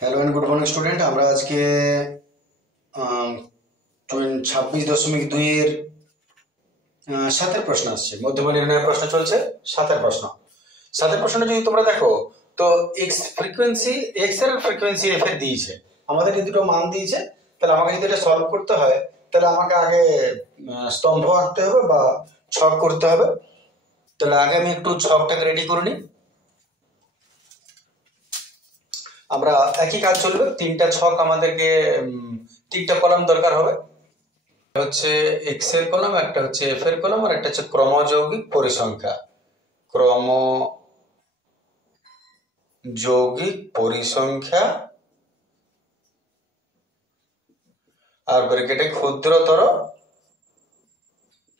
Hello and good morning student. আমরা আজকে 26.2 এর 7 প্রশ্ন আসছে। মধ্যমা নির্ণয় প্রশ্ন চলছে, 7 প্রশ্ন। 7 প্রশ্নটা যদি তোমরা দেখো তো এক্স এর ফ্রিকোয়েন্সি এফ এর দিয়েছে, আমাদের এই দুটো মান দিয়েছে। তাহলে আমাকে যদি এটা সলভ করতে হয় তাহলে আমাকে আগে স্তম্ভ আঁকতে হবে বা ছক করতে হবে। তাহলে আগে আমি একটু ছকটাকে রেডি করে নিই। আমরা একই কাজ চলবে, 3টা ছক আমাদেরকে 3টা কলাম দরকার হবে। হচ্ছে এক্স এর কলাম, একটা হচ্ছে এফ এর কলাম, আর একটা হচ্ছে ক্রমযৌগিক পরিসংখ্যা। ক্রমযৌগিক পরিসংখ্যা আর ব্র্যাকেটে ক্ষুদ্রতর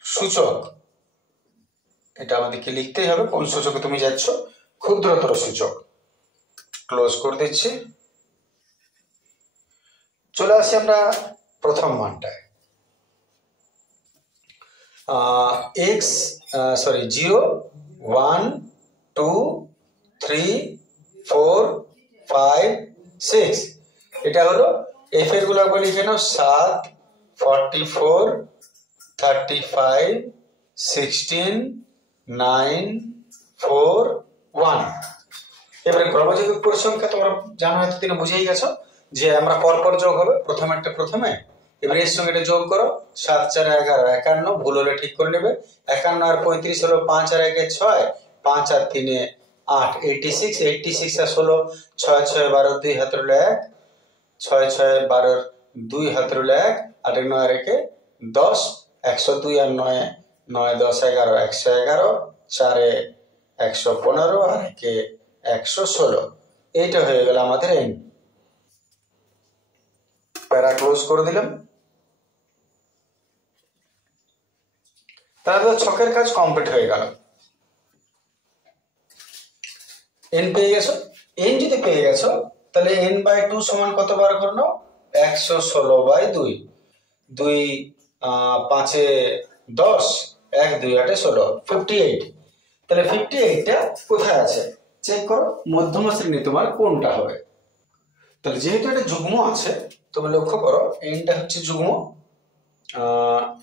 সূচক। এটা আমাদেরকে লিখতেই হবে, কোন সূচকে তুমি যাচ্ছ। ক্ষুদ্রতর সূচক। ক্লোজ করে দিচ্ছি। চলে আসি আমরা প্রথম মানটায়। এক্স 0 1 2 3 4 5 6। এটা হলো এফ এর গুলো লিখে নাও 7 44 35 16 9 4 1। এবারে ক্রমযৌগিক পরিসংখ্যা তোমরা জানো, হয়তো তুমি বুঝেই গেছো যে আমরা পরপর যোগ হবে, প্রথমেরটা প্রথমে, এবারে এর সঙ্গে এটা যোগ করো। 7 4 11 51, ভুল হলে ঠিক করে নেবে। 51 আর 35 হলো 5 আর 1 6, 5 আর 3 8, 86 86 আর 16, 6 6 12 2 হাত রইল 1, 6 6 12 2 হাত রইল 1, 8 9 আর 1 10, 102 আর 9 9 10 11 111, 4 115 আর 1 116। এইটা হয়ে গেল আমাদের এন। প্যারা ক্লোজ করে দিলাম। তাহলে ছকের কাজ কমপ্লিট হয়ে গেল। এন পেয়ে গেছো। এন যদি পেয়ে গেছো তাহলে n/2 সমান কত বার করে নাও? 116/2। 2 5 10, 1 2 8 16, 58। তাহলে 58টা কোথায় আছে চেক করো। মধ্যমা শ্রেণী তোমার কোনটা হবে? তাহলে যেহেতু এটা যুগ্ম আছে, তুমি লক্ষ্য করো এনটা হচ্ছে যুগ্ম,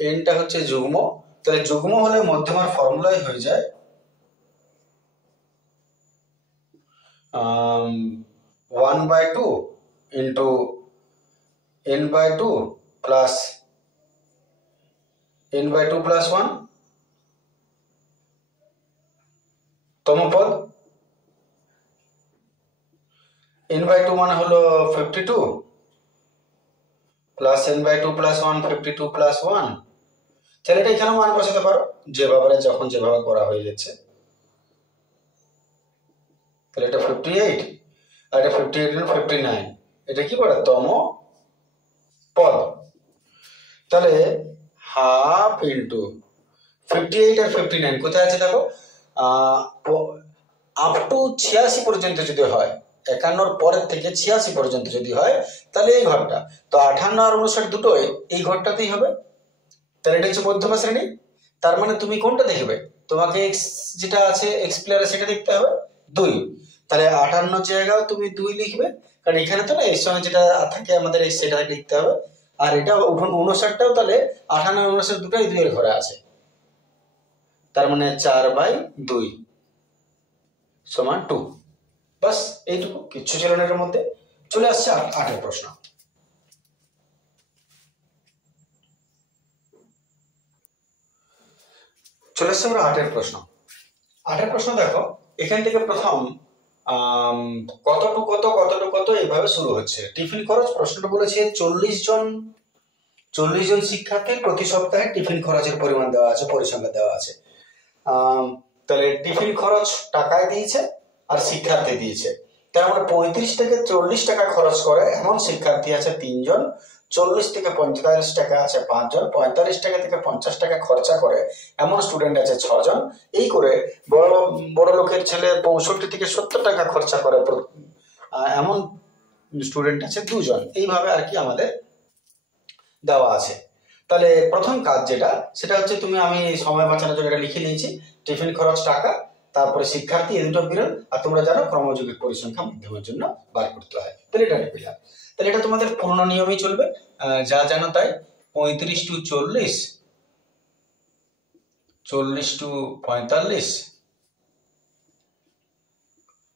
এনটা হচ্ছে যুগ্ম। তাহলে যুগ্ম হলে মধ্যমার ফর্মুলাই হয়ে যায় 1/2 into n/2 plus n/2 plus 1 তম পদ। n/2 মানে হলো 52 প্লাস n/2 প্লাস 1, 52 প্লাস 1। তাহলে এটা এখানে মান বসাতে পারো যেভাবে যখন যেভাবে করা হয়ে যাচ্ছে। তাহলে এটা 58 আর এটা 58 59। এটা কি বলে? তম পদ। তাহলে হাফ ইন্টু 58 আর 59 কোথায় আছে দেখো। আপ টু 86 পর্যন্ত যদি হয়, 51 পরের থেকে 86 পর্যন্ত যদি হয় তাহলে এই ঘরটা, তো 58 আর 59 দুটোই এই ঘরটাতেই হবে। তাহলে এটা হচ্ছে মধ্যমা শ্রেণী। তার মানে তুমি কোনটা দেখবে? তোমাকে এক্স যেটা আছে এক্স প্লেয়ারে সেটা দেখতে হবে 2। তাহলে 58 জায়গায় তুমি 2 লিখবে, কারণ এখানে তো না এর সঙ্গে যেটা থাকে আমাদের সেটা লিখতে হবে। আর এটা 59টাও তাহলে 58 59 দুটোই 2 এর ঘরে আছে। তার মানে 4/2 সমান 2। বাস এইটুকু, কিচ্ছু ছিল না এর মধ্যে। চলে আসছে 8 প্রশ্ন। চলে আসছে আমরা 8 প্রশ্ন। 8 প্রশ্ন দেখো, এখান থেকে প্রথম কতটুকু কত কতটুকু কত এভাবে শুরু হচ্ছে। টিফিন খরচ প্রশ্নটা বলেছে 40 জন শিক্ষার্থীর প্রতি সপ্তাহে টিফিন খরচের পরিমাণ দেওয়া আছে, পরিসংখ্যা দেওয়া আছে। তাহলে টিফিন খরচ টাকায় দিয়েছে আর শিক্ষার্থী দিয়েছে। তার মানে 35 থেকে 40 টাকা খরচ করে এমন শিক্ষার্থী আছে 3 জন, 40 থেকে 45 টাকা আছে 5 জন, 45 টাকা থেকে 50 টাকা খরচা করে এমন স্টুডেন্ট আছে 6 জন। এই করে বড় লোকের ছেলে 65 থেকে 70 টাকা খরচা করে এমন স্টুডেন্ট আছে 2 জন। এইভাবে আর কি আমাদের দেওয়া আছে। তাহলে প্রথম কাজ যেটা, সেটা হচ্ছে আমি সময় বাঁচানোর জন্য এটা লিখে নিয়েছি। টিফিন খরচ টাকা তারপরে শিক্ষার্থী, এই দুটো বিরল। আর তোমরা জানো ক্রমযৌগিক পরিসংখ্যা মধ্যমের জন্য বার করতে হয়। তাহলে এটা পেলাম। তাহলে এটা তোমাদের পুরনো নিয়মেই চলবে, যা জানো তাই। 35-40, 40-45,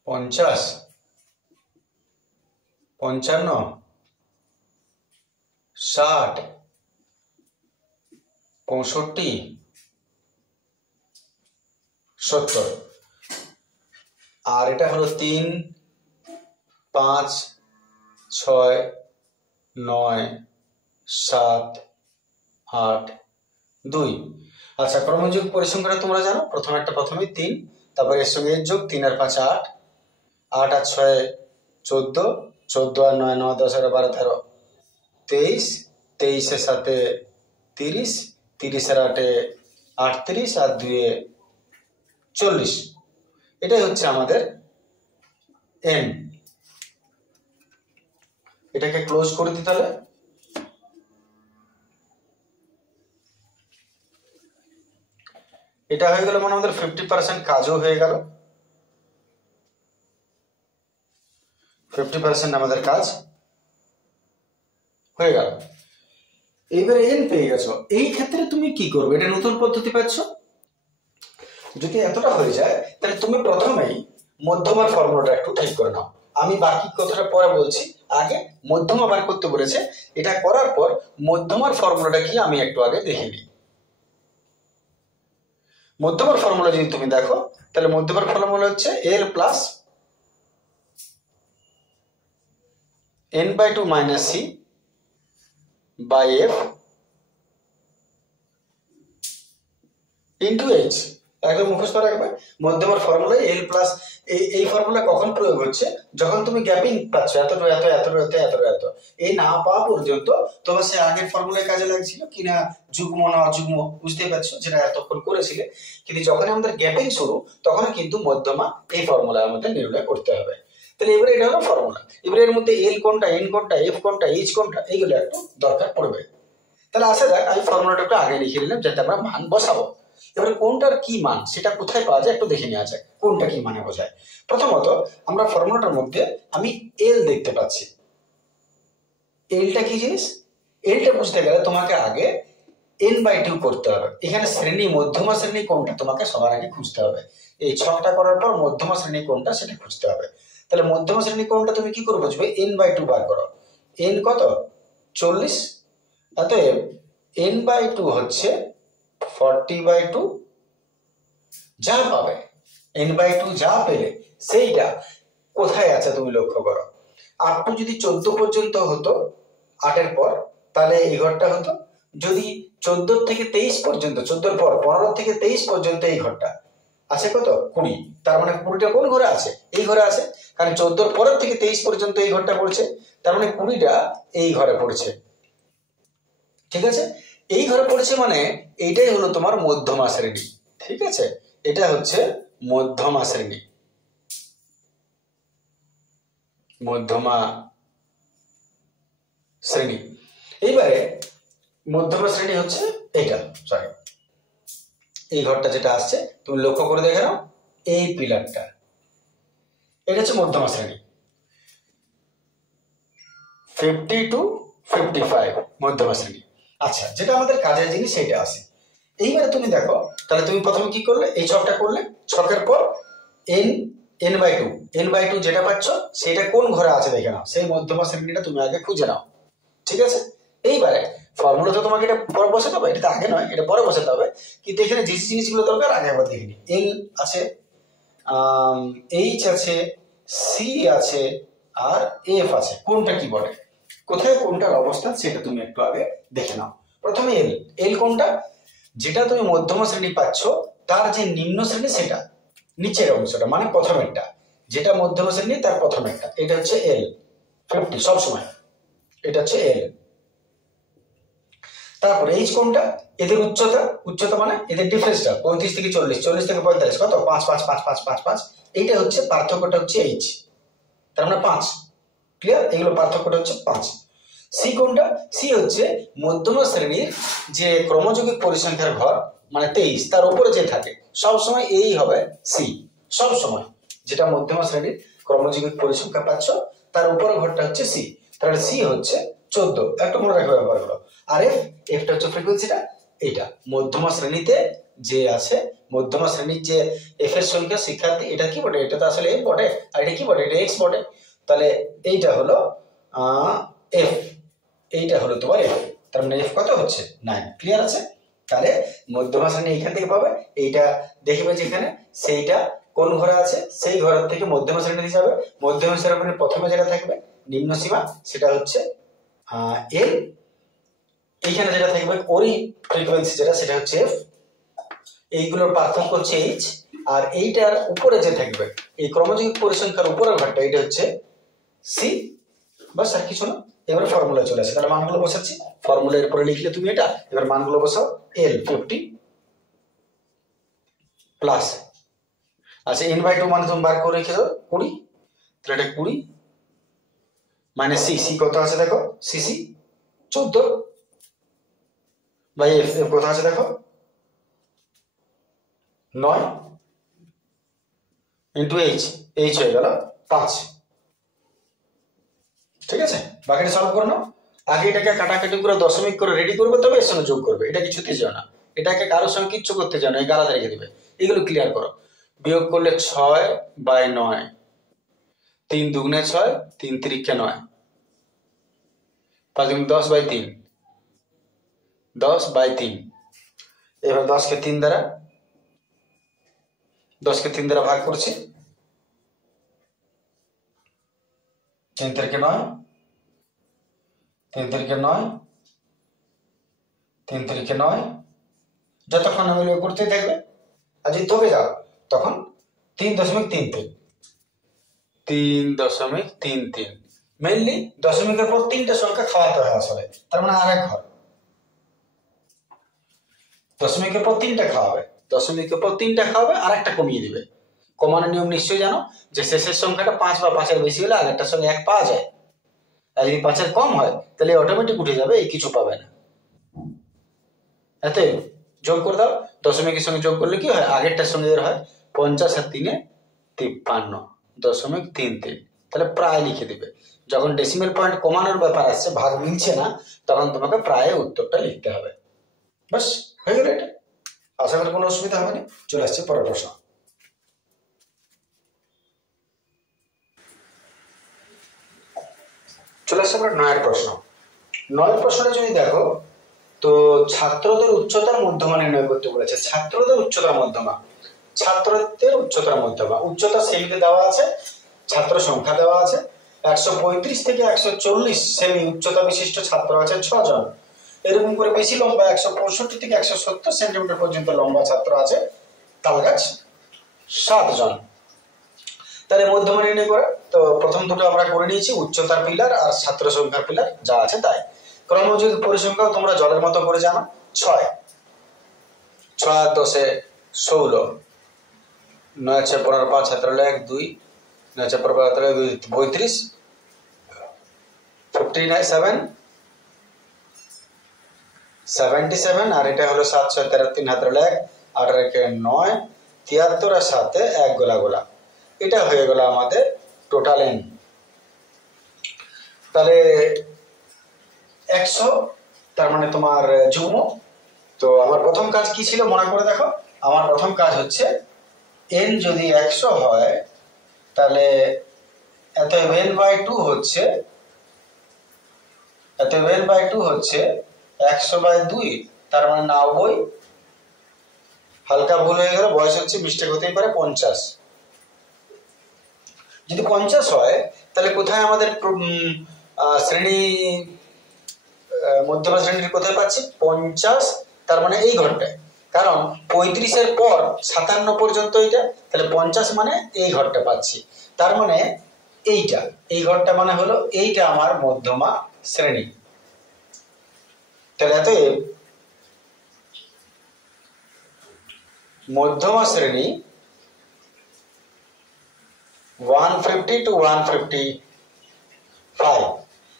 50, 55, 60, 65, 70। আর এটা হলো 3, 5, 6, 9, 7, 8, 2। আচ্ছা, ক্রমযুগ পরিসংখ্যাটা তোমরা জানো, প্রথমে 3, তারপর এর সঙ্গে এর যোগ, 3 আর 5 8, 8 আর 6 14, 14 আর 9 9, 10 আর 12 13 23, 23 এর সাথে 30, 30 আর 8 38, আর 2 40। এটাই হচ্ছে আমাদের এন। এটাকে ক্লোজ করে দিতে হবে। এটা হয়ে গেল মানে আমাদের 50% কাজও হয়ে গেল। 50% আমাদের কাজ হয়ে গেল। এইবার এন পেয়ে গেছো। এই ক্ষেত্রে তুমি কি করবে? এটা নতুন পদ্ধতি পাচ্ছ। যদি এতটা হয়ে যায় তাহলে তুমি প্রথমেই মধ্যমার ফর্মুলাটা একটু ঠিক করে নাও। আমি বাকি কথাটা পরে বলছি, আগে মধ্যমা বার করতে বলেছে। এটা করার পর মধ্যমার ফর্মুলাটা কি আমি একটু আগে দেখে নিই। মধ্যমার ফর্মুলা যদি তুমি দেখো, তাহলে মধ্যমার ফর্মুলা হচ্ছে L plus n/2 minus C by F into H. একদম মুখস্থ রাখবে। মধ্যমার ফর্মুলা এল প্লাস, এই ফর্মুলা কখন প্রয়োগ হচ্ছে? যখন তুমি গ্যাপিং পাচ্ছ, এতটা এত এতটা এত এতটা এত, এই না পাওয়া পর্যন্ত তোমার সে আগের ফর্মুলায় কাজে লাগছিল কিনা, যুগ্ম না অযুগ্ম, বুঝতেই পারছো, যেটা এতক্ষণ করেছিলে। কিন্তু যখন আমাদের গ্যাপিং শুরু, তখন কিন্তু মধ্যমা এই ফর্মুলা আমাদের নির্ণয় করতে হবে। তাহলে এবারে এটা হলো ফর্মুলা। এবারে এর মধ্যে এল কোনটা, এন কোনটা, এফ কোনটা, এইচ কোনটা, এইগুলো একটু দরকার পড়বে। তাহলে আসা যাক, আমি ফর্মুলাটা একটু আগে লিখে নিলাম যাতে আমরা মান বসাবো। এবারে কোনটার কি মান সেটা কোথায় পাওয়া যায় একটু দেখে নেওয়া যায়, কোনটা কি মানে বোঝায়। প্রথমত আমরা ফর্মুলাটার মধ্যে আমি এল দেখতে পাচ্ছি। এলটা কি জিনিস? এলটা বুঝতে গেলে তোমাকে আগে n/2 করতে হবে। এখানে শ্রেণী, মধ্যমা শ্রেণী কোনটা তোমাকে সবার আগে খুঁজতে হবে। এই ছকটা করার পর মধ্যমা শ্রেণী কোনটা সেটা খুঁজতে হবে। তাহলে মধ্যমা শ্রেণী কোনটা তুমি কি করে বুঝবে? n/2 বার করো। n কত? 40। অতএব n/2 হচ্ছে 40/2। যা পাবে n/2 যা পেলে সেইটা কোথায় আছে তুমি লক্ষ্য করো। 8 যদি 14 পর্যন্ত হতো 8 পর, তাহলে এই ঘরটা হতো। যদি 14 থেকে 23 পর্যন্ত, 14 পর 15 থেকে 23 পর্যন্ত এই ঘরটা আছে কত? 20। তার মানে 20টা কোন ঘরে আছে? এই ঘরে আছে। কারণ 14 পরের থেকে 23 পর্যন্ত এই ঘরটা পড়ছে, তার মানে 20টা এই ঘরে পড়ছে। ঠিক আছে, এই ঘরে পড়ছে মানে এইটাই হলো তোমার মধ্যমা শ্রেণী। ঠিক আছে, এটা হচ্ছে মধ্যমা শ্রেণী। মধ্যমা শ্রেণী। এইবারে মধ্যমা শ্রেণী হচ্ছে এটা, সরি এই ঘরটা যেটা আসছে তুমি লক্ষ্য করে দেখে নাও, এই পিলারটা, এটা হচ্ছে মধ্যমা শ্রেণী। 50 to 55 মধ্যমা শ্রেণী। আচ্ছা, যেটা আমাদের কাজের জিনিস সেটা আছে। এইবারে তুমি দেখো, তাহলে তুমি প্রথমে কি করলে? এই ছকটা করলে, ছকের পর n/2 যেটা পাচ্ছ সেটা কোন ঘরে আছে দেখে নাও। সেই মধ্যমা শ্রেণীটা তুমি আগে খুঁজে নাও। ঠিক আছে, এইবারে ফর্মুলা তো তোমাকে এটা পরে বসাতে হবে, এটা আগে নয়, এটা পরে বসাতে হবে। কিন্তু এখানে যে জিনিসগুলো দরকার আগে একবার দেখে নি। এল আছে, এইচ আছে, সি আছে, আর এফ আছে। কোনটা কি বলে, কোথায় কোনটার অবস্থান সেটা তুমি একটু আগে দেখে নাও। প্রথমে এল। এল কোনটা? যেটা তুমি মধ্যমা শ্রেণী পাচ্ছ তার যে নিম্ন শ্রেণী সেটা, নিচের অংশটা, মানে প্রথমেরটা, যেটা মধ্যমা শ্রেণী তার প্রথমেরটা, এটা হচ্ছে এল 50 সবসময়, এটা হচ্ছে এল। তারপরে এইচ কোনটা? এদের উচ্চতা, উচ্চতা মানে এদের ডিফারেন্সটা 35 থেকে 40, 40 থেকে 45 কত? 5 5 5 5 5 5। এইটা হচ্ছে পার্থক্যটা, হচ্ছে এইচ, তার মানে 5। ক্লিয়ার? এগুলো পার্থক্যটা হচ্ছে 5। সি কোনটা? সি হচ্ছে মধ্যমা শ্রেণীর যে ক্রমযৌগিক পরিসংখ্যার ঘর, মানে 23, তার উপরে যে থাকে সবসময় এই হবে সি। সব সময় যেটা মধ্যমা শ্রেণীর ক্রমযৌগিক পরিসংখ্যা পাচ্ছ তার উপরের ঘরটা হচ্ছে সি, তাহলে সি হচ্ছে 14, একটু মনে রাখবে ব্যাপারগুলো। আর এফটা হচ্ছে ফ্রিকোয়েন্সিটা, এইটা মধ্যমা শ্রেণীতে যে আছে, মধ্যমা শ্রেণীর যে এফ এর সংখ্যা শিক্ষার্থী, এটা কি বটে, এটা তো আসলে এফ বটে, আর এটা কি বটে, এটা এক্স বটে, তাহলে এইটা হলো এফ, এইটা হলো তোমার এফ, তার মানে এফ কত হচ্ছে 9। ক্লিয়ার আছে? তাহলে মধ্যমা শ্রেণী এইখান থেকে পাবে, এইটা দেখবে যেখানে সেইটা কোন ঘরে আছে, সেই ঘরের থেকে মধ্যমা শ্রেণী হিসাবে মধ্যমা শ্রেণীর প্রথমে যেটা থাকবে নিম্ন সীমা সেটা হচ্ছে এল, এইখানে যেটা থাকবে ওরই ফ্রিকোয়েন্সি যেটা সেটা হচ্ছে এফ, এইগুলোর পার্থক্য হচ্ছে এইচ, আর এইটার উপরে যে থাকবে এই ক্রমযৌগিক পরিসংখ্যার উপরের ঘরটা এটা হচ্ছে সি, বাস আর কিছু না। এবারে ফর্মুলা চলে আসে, তাহলে মানগুলো বসাচ্ছি, ফর্মুলার উপরে লিখলে তুমি এটা, এবার মানগুলো বসাও, এল 50 প্লাস, আচ্ছা n/2 মানে তুমি বার করে রেখে দাও 20, তাহলে এটা 20 মানে সি, সি কত আছে দেখো, সিসি 14 বাই এফ, এফ কত আছে দেখো 9 ইন্টু এইচ, এইচ হয়ে গেল 5। ঠিক আছে, বাকিটা সলভ করে নাও। আগে এটাকে কাটাকাটি করে দশমিক করে রেডি করবে, তবে এর সঙ্গে যোগ করবে, এটা কিছুতে যাও না, এটাকে কারোর সঙ্গে কিচ্ছু করতে যাও না, এই গালাতে রেখে দিবে। এগুলো ক্লিয়ার করো। বিয়োগ করলে 6/9, 3 দুগুণে 6, 3 তিরিক্ষে 9, 5 10/3, 10/3। এবার 10কে 3 দ্বারা, 10কে 3 দ্বারা ভাগ করছি, 3 তিরিক্ষে 9, 3 তিরিক্ষে 9, 3 তিরিক্ষে 9, যতক্ষণ আমি করতেই থাকবে, আর যদি থকে যাও তখন 3.33, 3.33। মেনলি দশমিকের পর 3টে সংখ্যা খাওয়াতে হয় আসলে, তার মানে আর এক ঘর, দশমিকের পর 3টা খাওয়াবে, দশমিকের পর 3টা খাওয়াবে আর একটা কমিয়ে দিবে। কমানোর নিয়ম নিশ্চয়ই জানো যে শেষের সংখ্যাটা 5 বা 5-এর বেশি হলে আগেরটার সঙ্গে 1 পাওয়া যায়, আর যদি 5-এর কম হয় তাহলে অটোমেটিক উঠে যাবে, এই কিছু পাবে না। এতে যোগ করে দাও, দশমিকের সঙ্গে যোগ করলে কি হয়, আগেরটার সঙ্গে এর হয় 50 আর 3-এ 53.33, তাহলে প্রায় লিখে দিবে। যখন ডেসিমেল পয়েন্ট কমানোর ব্যাপার আসছে, ভাগ মিলছে না, তখন তোমাকে প্রায় উত্তরটা লিখতে হবে। বাস হয়ে গেল এটা, আশা করি কোনো অসুবিধা হবে না। চলে আসছে পরের প্রশ্ন। চলে আসছে আমরা 9 প্রশ্ন। 9 প্রশ্নটা যদি দেখো তো ছাত্রদের উচ্চতার মধ্যমা নির্ণয় করতে বলেছে। ছাত্রদের উচ্চতার মধ্যমা, ছাত্রদের উচ্চতার মধ্যমা, উচ্চতা সেমিতে দেওয়া আছে, ছাত্র সংখ্যা দেওয়া আছে, 135 থেকে 140 সেমি উচ্চতা বিশিষ্ট ছাত্র আছে 6 জন। এরকম করে বেশি লম্বা 165 থেকে 170 সেন্টিমিটার পর্যন্ত লম্বা ছাত্র আছে তালগাছ 7 জন। তাহলে মধ্যমা নির্ণয় করে, তো প্রথম দুটো আমরা করে নিয়েছি, উচ্চতার পিলার আর ছাত্র সংখ্যার পিলার যা আছে তাই। ক্রমযৌগিক পরিসংখ্যাও তোমরা জলের মতো করে জানো, 6, 6 আর 10-এ 16, 9 আর 6 15, 5 হাতে 1 2, 9 আর 6 15 হাতে 2 32, 57, 77, আর এটা হলো 7 6 13 3 হাতে 1, 8 আর 9, 73 আর 7-এ 1 গোলা গোলা। এটা হয়ে গেল আমাদের টোটাল এন। তাহলে 100, তার মানে তোমার যুগ্ম। তো আমার প্রথম কাজ কি ছিল মনে করে দেখো, আমার প্রথম কাজ হচ্ছে n যদি 100 হয় তাহলে এত n/2 হচ্ছে, এত n/2 হচ্ছে 100/2, তার মানে 90। হালকা ভুল হয়ে গেল, বয়স হচ্ছে মিস্টেক হতেই পারে, 50। যদি 50 হয় তাহলে কোথায় আমাদের শ্রেণী, মধ্যমা শ্রেণীর কোথায় পাচ্ছি 50, তার মানে এই ঘরটায়, কারণ 35-এর পর 57 পর্যন্ত এটা, তাহলে 50 মানে এই ঘরটা পাচ্ছি, তার মানে এইটা, এই ঘরটা মানে হলো এইটা আমার মধ্যমা শ্রেণী। তাহলে এত মধ্যমা শ্রেণী 150 to 155।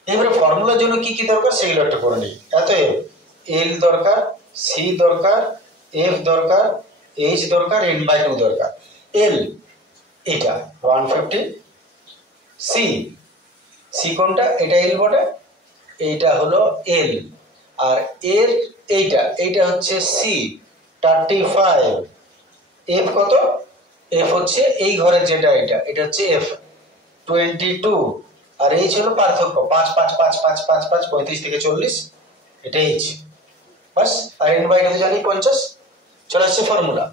এবারে ফর্মুলার জন্য কি কি দরকার সেগুলো একটা করে নিই। এত এল দরকার, সি দরকার, এফ দরকার, এইচ দরকার, n/2 দরকার। এল এটা 150 সি, সি কোনটা, এটা এল বটে, এইটা হলো এল, আর এর এইটা হচ্ছে সি 35, এফ কত, এফ হচ্ছে এই ঘরের যেটা এটা হচ্ছে এফ 22, আর এইচ হলো পার্থক্য 5 5 5 5 5 5 35 থেকে 40, এটা এইচ বাস। আর এন বাই তো জানি 50। চলে আসছে ফর্মুলা,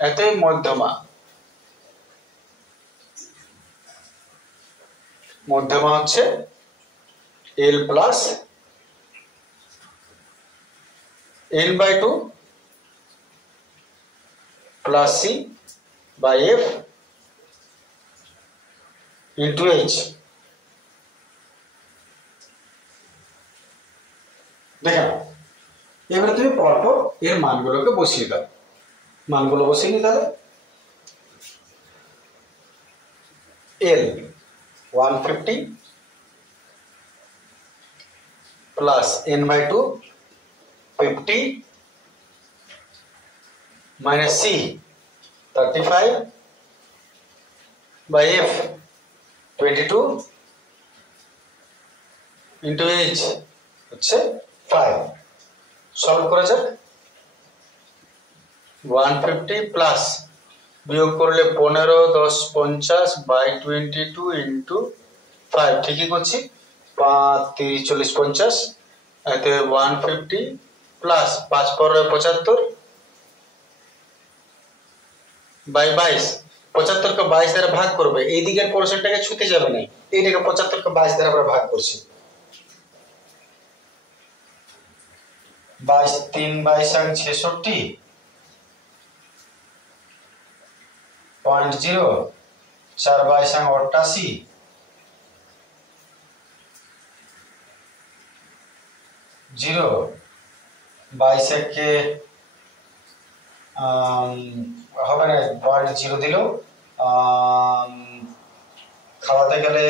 এতে মধ্যমা, মধ্যমা হচ্ছে L plus N by 2 plus C by F into H. দেখে নাও, এবারে তুমি পরপর এর মানগুলোকে বসিয়ে দাও, মানগুলো বসিয়ে নি তাহলে L 150 plus N by 2 50 minus C 35 by F 22 into H হচ্ছে 5। সলভ করা যাক। 150 প্লাস বিয়োগ করলে 15 10 50 বাই 22 ইন্টু 5, ঠিকই করছি, 5 30 40 50, এতে 150 প্লাস 5 পরে 75 বাই 22, 75 কে 22 দ্বারা ভাগ করবে, এই দিকের পোরশনটাকে ছুতে যাবে না, এইটাকে 75 কে 22 দ্বারা আমরা ভাগ করছি, 22 3 22 66 0.0, 4 22 88, 0 22 কে হবে না, 0 দিলেও খাওয়াতে গেলে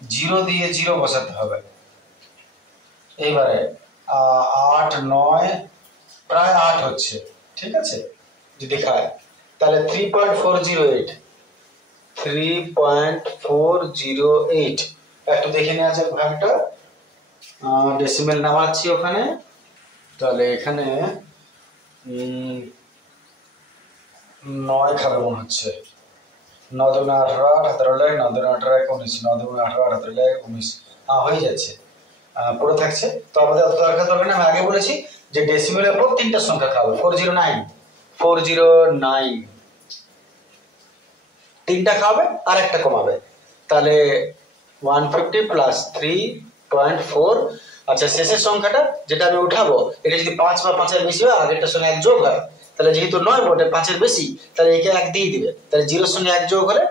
0 দিয়ে 0 বসাতে হবে। এইবারে 8 9 প্রায় 8 হচ্ছে, ঠিক আছে, যদি খায় তাহলে 3.408, 3.408। একটু দেখে নেওয়া যাক ভাগটা, ডেসিমেল নামাচ্ছি ওখানে, তাহলে এখানে 9 খাবে মনে হচ্ছে, 9 2 18 18 9 2 18 19, 9 2 18 18 19, হয়ে যাচ্ছে, পুরো থাকছে। তো আমাদের অত দরকার না, আমি আগে বলেছি যে ডেসিমেলের পর তিনটা সংখ্যা খাবে, 409 409 তিনটা খাবে আর একটা কমাবে, তাহলে 150 প্লাস 3.4। আচ্ছা, শেষের সংখ্যাটা যেটা আমি উঠাবো, এটা যদি 5 বা 5-এর বেশি হয়, আগেরটার সঙ্গে 1 যোগ হয়, তাহলে যেহেতু 9 বটে 5-এর বেশি, তাহলে একে 1 দিয়ে দিবে, তাহলে 0-র সঙ্গে 1 যোগ হলে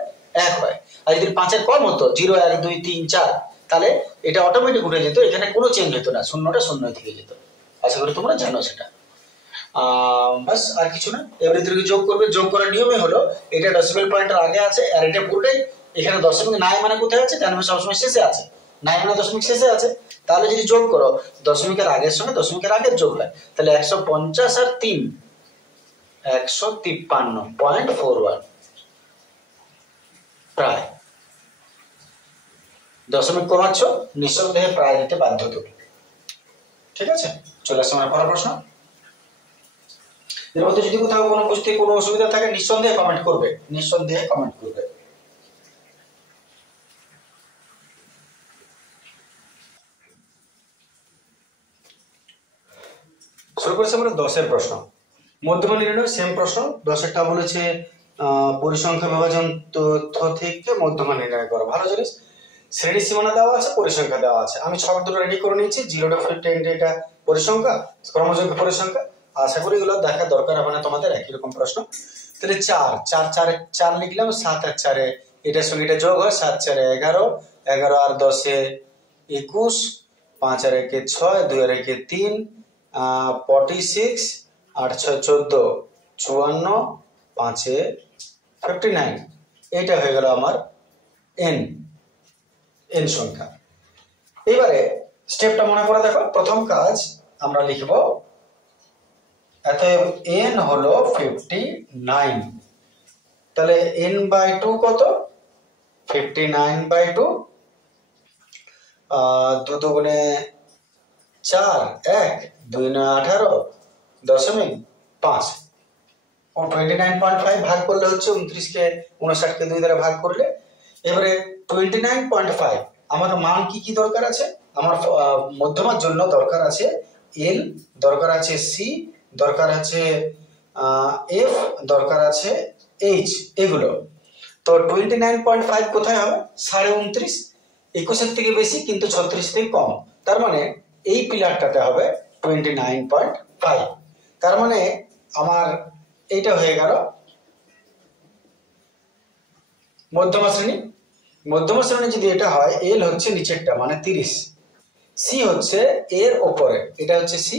1 হয়। আর যদি 5-এর কম হতো, 0 1 2 3 4, তাহলে এটা অটোমেটিক উঠে যেত, এখানে কোনো চেঞ্জ হতো না, শূন্যটা শূন্য থেকে যেত। আশা করি তোমরা জানো সেটা। বাস, আর কিছু না। এবারে তুমি যোগ করবে, যোগ করার নিয়মই হলো, এটা ডেসিমেল পয়েন্টের আগে আছে আর এটা পুরোটাই এখানে দশমিক নাই মানে কোথায় আছে, জানবে সবসময় শেষে আছে, নাই মানে দশমিক শেষে আছে, তাহলে যদি যোগ করো দশমিকের আগের সঙ্গে দশমিকের আগের যোগ হয়, তাহলে 150 আর 3 153.41 প্রায়। দশমিক কমাচ্ছ, নিঃসন্দেহে প্রায় দিতে বাধ্য তুমি, ঠিক আছে। চলে আসছে আমার পরের প্রশ্ন। এর মধ্যে যদি কোথাও কোনো বুঝতে কোনো অসুবিধা থাকে, নিঃসন্দেহে কমেন্ট করবে, নিঃসন্দেহে কমেন্ট করবে। শুরু করেছে আমরা 10-এর প্রশ্ন, মধ্যমা নির্ণয়, সেম প্রশ্ন। 10-এরটা বলেছে পরিসংখ্যা বিভাজন তথ্য থেকে মধ্যমা নির্ণয় করো। ভালো জিনিস, শ্রেণী সীমানা দেওয়া আছে, পরিসংখ্যা দেওয়া আছে, আমি ছক দুটো রেডি করে নিয়েছি, 0 to 10 এটা পরিসংখ্যা, ক্রমযোগ্য পরিসংখ্যা। আশা করি এগুলো দেখার দরকার হবে না তোমাদের, একই রকম প্রশ্ন। তাহলে 4 4 4 4 লিখলাম, 7 আর 4 এটার সঙ্গে এটা যোগ হয়, 7 4 11, 11 আর 10 21, 5 আর 1 6, 2 আর 1 3, 46, 8 6 14 54, 5 59। এটা হয়ে গেল আমার এন সংখ্যা। এবারে স্টেপটা মনে করে দেখো, প্রথম কাজ আমরা লিখব, অতএব এন হলো 59, তাহলে n/2 কত 59/2 2 দুগুণে 4 1 2 9 18.5 ও 29.5 ভাগ করলে হচ্ছে 29 কে 59 কে 2 দ্বারা ভাগ করলে এবারে 29.5 আমার মান কি কি দরকার আছে আমার মধ্যমার জন্য দরকার আছে l দরকার আছে c দরকার আছে f দরকার আছে h এগুলো তো 29.5 কোথায় হবে 29.5 21 থেকে বেশি কিন্তু 36 থেকে কম তার মানে এই পিলারটাতে হবে 29.5 তার মানে আমার এইটা হয়ে গেল মধ্যমা শ্রেণী যদি এটা হয় এল হচ্ছে নিচেরটা মানে 30 সি হচ্ছে এর উপরে এটা হচ্ছে সি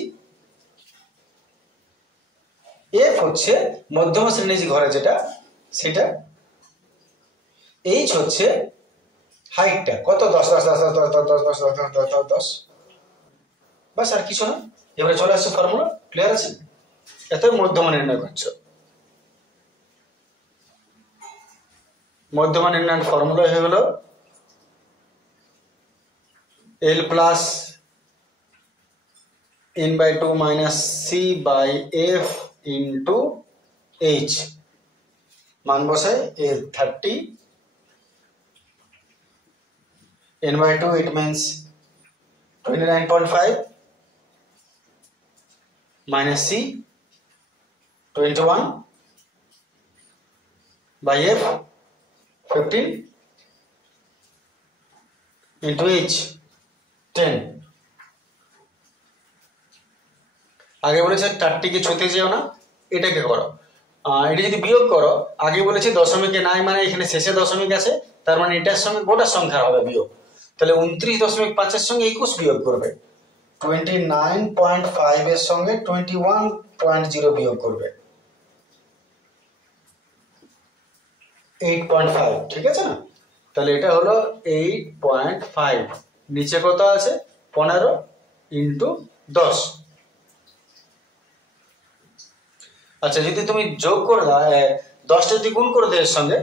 এফ হচ্ছে মধ্যমা শ্রেণী যে ঘরে যেটা সেটা এইচ হচ্ছে হাইটটা কত 10 বাস আর কিছু না এবারে চলে আসছে ফর্মুলা ক্লিয়ার আছে এত মধ্যমা নির্ণয় করছো মধ্যমা নির্ণয়ের ফর্মুলা হয়ে গেল L plus n/2 minus c/f into h মান বসাই এর 30 n/2 it means 29.5 minus c 21 by f 15 into h 10 আগে বলেছে 30 কে ছুঁতে যেও না এটাকে করো এটা যদি বিয়োগ করো আগে বলেছে দশমিকে নাই মানে এখানে শেষে দশমিক আছে তার মানে এটার সঙ্গে গোটা সংখ্যা হবে বিয়োগ তাহলে 29.5 এর সঙ্গে 21 বিয়োগ করবে 29.5 এর সঙ্গে 21.0 বিয়োগ করবে 8.5 ঠিক আছে না তাহলে এটা হলো 8.5 নিচে কত আছে 15 ইনটু 10 আচ্ছা যদি তুমি যোগ করে দাও 10 যদি গুণ করে দাও এর সঙ্গে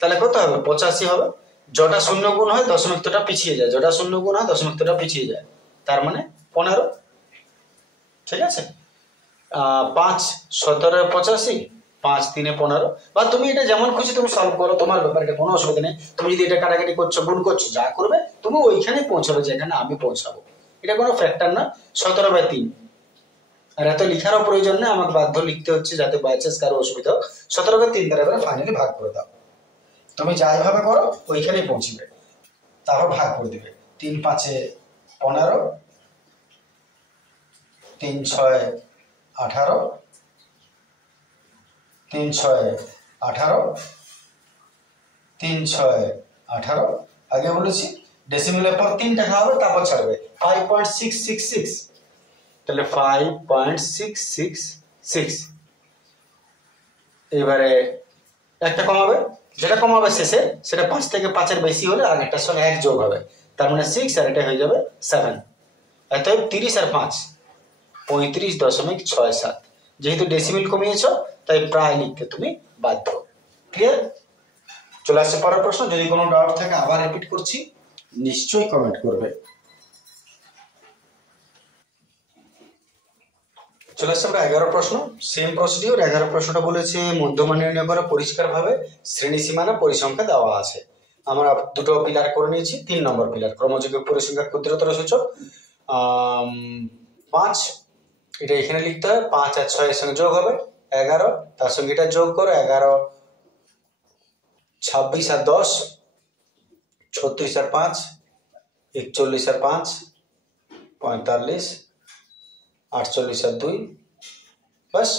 তাহলে কত হবে 85 হবে যটা শূন্য গুণ হয় দশমিকটা পিছিয়ে যায় যটা শূন্য গুণ হয় দশমিকটা পিছিয়ে যায় তার মানে 15 ঠিক আছে 5 17 85 5 3 15 বা তুমি এটা যেমন খুশি তুমি সলভ করো তোমার ব্যাপার এটা কোনো অসুবিধা নেই তুমি যদি এটা কাটাকাটি করছো গুণ করছো যা করবে তুমি ওইখানে পৌঁছাবে যেখানে আমি পৌঁছাবো এটা কোনো ফ্যাক্টর না 17/3 আর এত লিখারও প্রয়োজন নেই আমাকে বাধ্য লিখতে হচ্ছে যাতে বাই চান্স কারো অসুবিধা হোক 17/3 দ্বারা এবার ফাইনালি ভাগ করে দাও তুমি যাইভাবে করো ওইখানেই পৌঁছবে তারপর ভাগ করে দিবে 3 5 15 3 6 18 3 6 18 3 6 18 আগে বলেছি ডেসিমেলের পর 3 টাকা হবে তারপর ছাড়বে 5.666 তাহলে 5.666 এবারে একটা কমাবে যেটা কমাবে শেষে সেটা 5 থেকে 5 এর বেশি হলে আগেরটার সঙ্গে 1 যোগ হবে তার মানে 6 আর এটা হয়ে যাবে 7 অতএব 30 আর 5 35.67 যেহেতু ডেসিমেল কমিয়েছো তাই প্রায় লিখতে তুমি বাধ্য ক্লিয়ার চলে আসছে পরের প্রশ্ন যদি কোনো ডাউট থাকে আবার রিপিট করছি নিশ্চয়ই কমেন্ট করবে চলে আসছে আমরা 11 প্রশ্ন সেম প্রসিডিউর 11 প্রশ্নটা বলেছে মধ্যমা নির্ণয় করা পরিষ্কারভাবে শ্রেণী সীমানা পরিসংখ্যা দেওয়া আছে আমরা দুটো পিলার করে নিয়েছি 3 নম্বর পিলার ক্রমযৌগিক পরিসংখ্যার ক্ষুদ্রতর সূচক 5 এটা এখানে লিখতে হয় 5 আর 6 এর সঙ্গে যোগ হবে 11 তার সঙ্গে এটা যোগ করো 11 26 আর 10 36 আর 5 41 আর 5 45 48 আর 2 বাস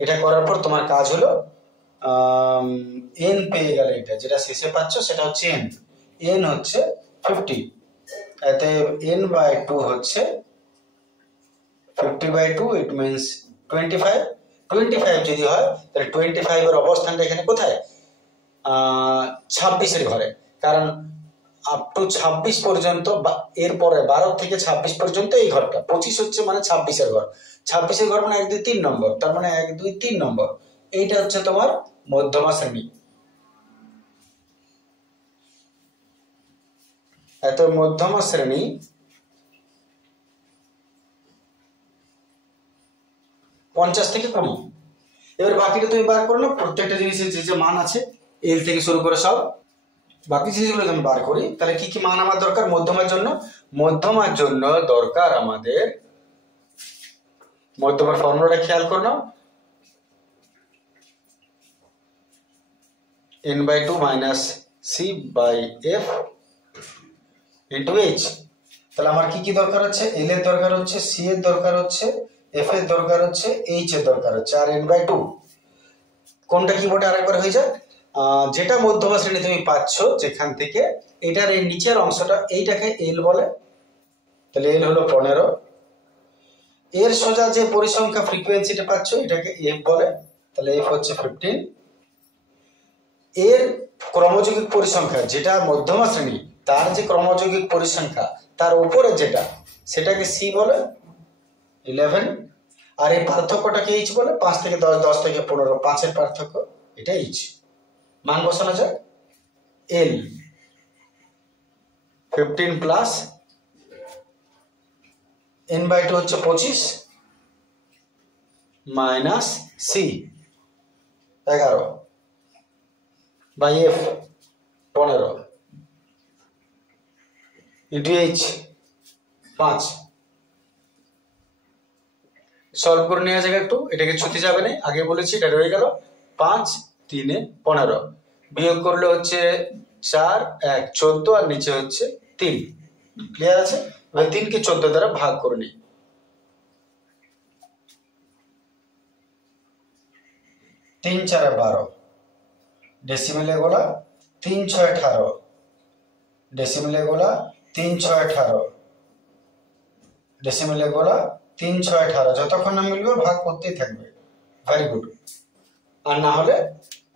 এটা করার পর তোমার কাজ হলো n পেয়ে গেলে এটা যেটা শেষে পাচ্ছ সেটা হচ্ছে n হচ্ছে 50 এতে n/2 হচ্ছে 50/2 ইট মিন্স 25 যদি হয় তাহলে 25 এর অবস্থানটা এখানে কোথায় 26 এর ঘরে কারণ আপ টু 26 পর্যন্ত এরপরে 12 থেকে 26 পর্যন্ত এই ঘরটা 25 হচ্ছে মানে 26 এর ঘর 26 এর ঘর মানে 1 2 3 নম্বর তার মানে 1 2 3 নম্বর এইটা হচ্ছে তোমার মধ্যমা শ্রেণী এত মধ্যমা শ্রেণী পঞ্চাশ থেকে 20। এবার বাকিটা তুমি বার করো না, প্রত্যেকটা জিনিসের যে যে মান আছে এল থেকে শুরু করে সব বাকি জিনিসগুলো আমি বার করি। তাহলে কি কি মান আমার দরকার মধ্যমার জন্য? মধ্যমার জন্য দরকার আমাদের মধ্যমার ফর্মুলাটা খেয়াল করে নাও, n/2 minus c/f into h। তাহলে আমার কি কি দরকার হচ্ছে? l এর দরকার হচ্ছে, c এর দরকার হচ্ছে, f এর দরকার হচ্ছে, h এর দরকার হচ্ছে, আর n/2 কোনটা কি বোর্ডে আরেকবার হয়ে যাক। যেটা মধ্যমা শ্রেণী তুমি পাচ্ছ যেখান থেকে, এটার এই নিচের অংশটা এইটাকে এল বলে, তাহলে এল হলো 15। এর সোজা যে পরিসংখ্যা ফ্রিকোয়েন্সিটা পাচ্ছ এটাকে এফ বলে, তাহলে এফ হচ্ছে 15। এর ক্রমযৌগিক পরিসংখ্যা যেটা মধ্যমা শ্রেণী তার যে ক্রমযৌগিক পরিসংখ্যা তার উপরে যেটা সেটাকে সি বলে 11। আর এই পার্থক্যটাকে এইচ বলে, 5 থেকে 10, 10 থেকে 15, 5-এর পার্থক্য, এটা এইচ। মান বসানো যায়, এল 15 প্লাস n/2 হচ্ছে 25 minus C 11 by F 15 into H 5। Solve করে নেওয়া যাবে একটু, এটাকে ছুতে যাবে না, আগে বলেছি এটা রয়ে গেল। 5 3 15 বিয়োগ করলে হচ্ছে 4 1 14 আর নিচে হচ্ছে 3। ক্লিয়ার আছে? এবার 3 কে 14 দ্বারা ভাগ করে নিই। 3 4 12 डेसिमले गोला 3 6 18 डेसिमले गोला 3 6 18 डेसिमले गोला 3 6 18 যতক্ষণ না মিলবে ভাগ করতেই থাকবে। Very good. আর না হলে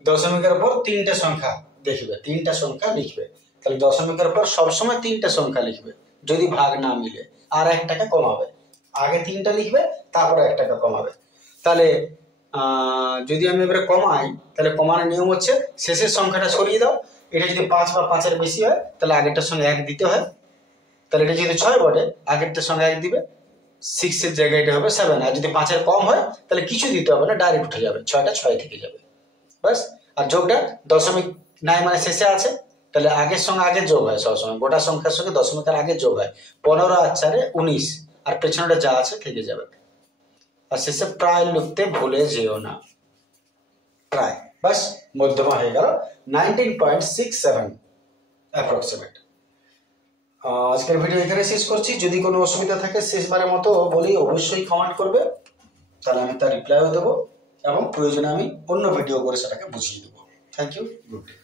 দশমিকের পর তিনটা সংখ্যা দেখবে, তিনটা সংখ্যা লিখবে, তাহলে দশমিকের পর সবসময় তিনটা সংখ্যা লিখবে। যদি ভাগ না মিলে আর 1 টাকা কমাবে, আগে 3টা লিখবে তারপর 1 টাকা কমাবে। তাহলে যদি আমি এবারে কমাই, তাহলে কমানোর নিয়ম হচ্ছে শেষের সংখ্যাটা সরিয়ে দাও। এটা যদি 5 বা 5-এর বেশি হয় তাহলে আগেরটার সঙ্গে 1 দিতে হয়। তাহলে এটা যদি 6 বটে আগেরটার সঙ্গে 1 দিবে, 6-এর জায়গায় এটা হবে 7। আর যদি 5-এর কম হয় তাহলে কিছু দিতে হবে না, ডাইরেক্ট উঠে যাবে, 6টা 6 থেকে যাবে ব্যাস। আর যোগটা দশমিক নাই মানে শেষে আছে, তাহলে আগের সঙ্গে আগের যোগ হয় সবসময়, গোটা সংখ্যার সঙ্গে দশমিকের আগে যোগ হয়। 15 আর 4 19, আর পেছনেটা যা আছে থেকে যাবে। আর শেষে প্রায় লিখতে ভুলে যেও না, প্রায়। বাস মধ্যমা হয়ে গেল 19.67 অ্যাপ্রক্সিমেট। আজকের ভিডিও এখানে শেষ করছি। যদি কোনো অসুবিধা থাকে শেষবারের মতো বলি অবশ্যই কমেন্ট করবে, তাহলে আমি তার রিপ্লাইও দেবো এবং প্রয়োজনে আমি অন্য ভিডিও করে সেটাকে বুঝিয়ে দেবো। Thank you, good day.